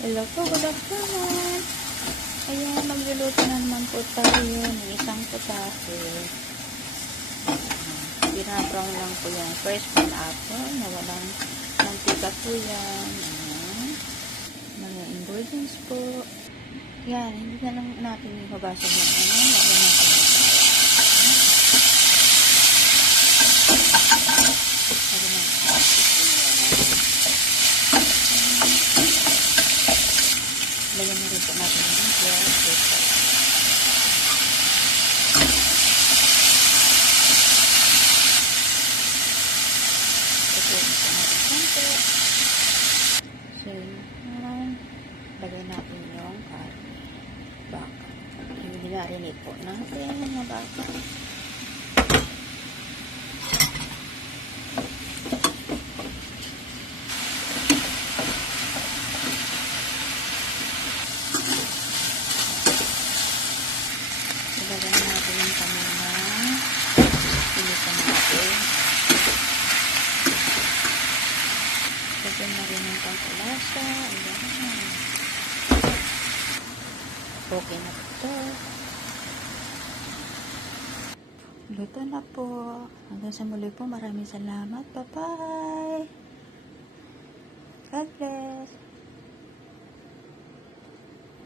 Hello po, good afternoon. Ayan, magluluto na naman po tayo ng isang putahe. Binabrown lang po yan. Fresh pineapple na walang mantika po yan. Ayan. Mga ingredients po. Yan, hindi na lang natin ibabasa yung ano. Lagyan natin ito. Lagyan natin lagyan na rin po natin yung flour. Lagyan natin konti. So, lagyan natin yung baka. Hindi na rin po natin na baka. Lagyan natin yung kanina. Pinisan natin. Lagyan na rin yung pangkalasa. Ayan. Okay na po ito. Luto na po. Hanggang sa muli po. Maraming salamat. Bye-bye.